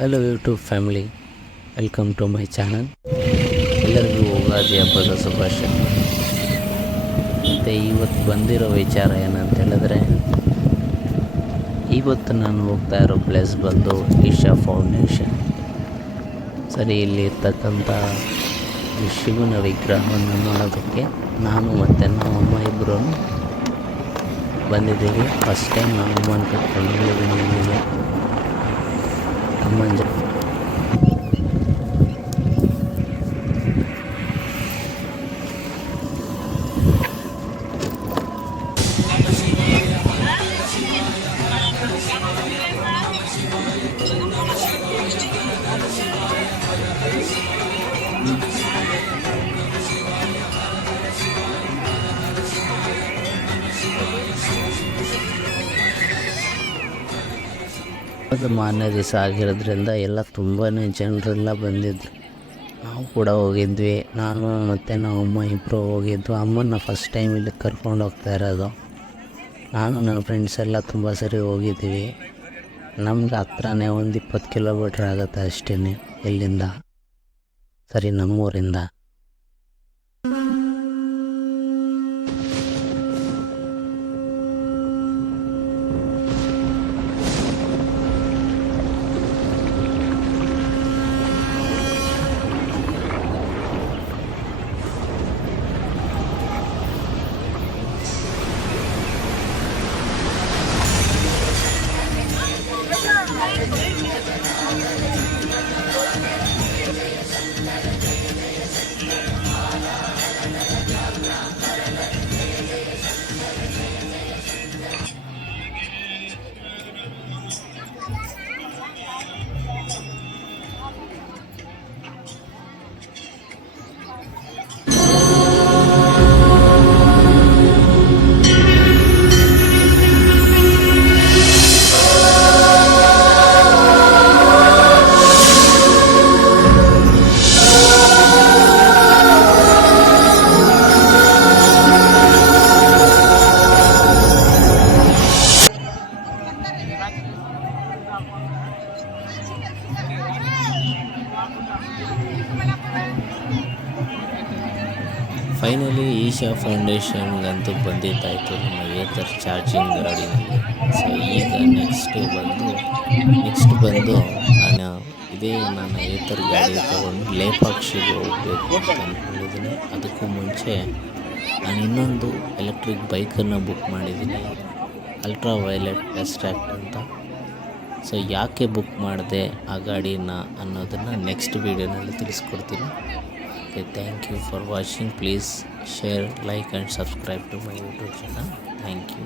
Hello YouTube family, welcome to my channel. ಎಲ್ಲರಿಗೂ ಯುಗಾದಿ ಹಬ್ಬದ ಶುಭಾಶಯ. ಮತ್ತು ಇವತ್ತು ಬಂದಿರೋ ವಿಚಾರ ಏನಂತ ಹೇಳಿದ್ರೆ, ಇವತ್ತು ನಾನು ಹೋಗ್ತಾ ಇರೋ ಪ್ಲೇಸ್ ಬಂದು ಈಶಾ ಫೌಂಡೇಶನ್. ಸರಿ, ಇಲ್ಲಿ ಇರ್ತಕ್ಕಂಥ ಶಿವನ ವಿಗ್ರಹವನ್ನು ನೋಡೋದಕ್ಕೆ ನಾನು ಮತ್ತು ನಮ್ಮಮ್ಮ ಇಬ್ಬರೂ ಬಂದಿದ್ದೀವಿ. ಫಸ್ಟ್ ಟೈಮ್ ನಾವು ಅಮ್ಮನ ಕರ್ಕೊಂಡು ಹೋಗಿದ್ದೀನಿ ಇಲ್ಲಿಗೆ. ಅಮ್ಮನ ಮಾರನೇ ದಿವಸ ಆಗಿರೋದ್ರಿಂದ ಎಲ್ಲ ತುಂಬಾ ಜನರೆಲ್ಲ ಬಂದಿದ್ರು. ನಾವು ಕೂಡ ಹೋಗಿದ್ವಿ. ನಾನು ಮತ್ತು ನಮ್ಮಮ್ಮ ಇಬ್ಬರು ಹೋಗಿದ್ವು. ಅಮ್ಮನ ಫಸ್ಟ್ ಟೈಮ್ ಇಲ್ಲಿ ಕರ್ಕೊಂಡು ಹೋಗ್ತಾ ಇರೋದು. ನಾನು ನನ್ನ ಫ್ರೆಂಡ್ಸ್ ಎಲ್ಲ ತುಂಬ ಸರಿ ಹೋಗಿದ್ದೀವಿ. ನಮ್ಗೆ ಹತ್ರನೇ ಒಂದು 20 ಕಿಲೋಮೀಟ್ರ್ ಆಗುತ್ತೆ ಅಷ್ಟೇ ಇಲ್ಲಿಂದ, ಸರಿ ನಮ್ಮೂರಿಂದ. ಫೈನಲಿ ಈಶಾ ಫೌಂಡೇಶನ್ಗಂತೂ ಬಂದಿದ್ದಾಯಿತು ನಮ್ಮ ಏತರ್ ಚಾರ್ಜಿಂಗ್ ಗಾಡಿನಲ್ಲಿ. ಸೊ ಈಗ ನೆಕ್ಸ್ಟ್ ಬಂದು ನಾನು ನನ್ನ ಏತರ್ ಗಾಡಿ ತಗೊಂಡು ಲೇಪಾಕ್ಷಿಗೆ ಹೋಗಬೇಕು ಅಂತ ಅಂದ್ಕೊಂಡಿದ್ದೀನಿ. ಅದಕ್ಕೂ ಮುಂಚೆ ನಾನು ಇನ್ನೊಂದು ಎಲೆಕ್ಟ್ರಿಕ್ ಬೈಕನ್ನು ಬುಕ್ ಮಾಡಿದ್ದೀನಿ, ಅಲ್ಟ್ರಾ ವೈಲೆಟ್ ಅಸ್ಟ್ರಾಕ್ಟ್ ಅಂತ. ಸೊ ಯಾಕೆ ಬುಕ್ ಮಾಡಿದೆ ಆ ಗಾಡಿನ ಅನ್ನೋದನ್ನು ನೆಕ್ಸ್ಟ್ ವೀಡಿಯೋನಲ್ಲಿ ತಿಳಿಸ್ಕೊಡ್ತೀನಿ. Okay, thank you for watching. Please share, like and subscribe to my YouTube channel. Thank you.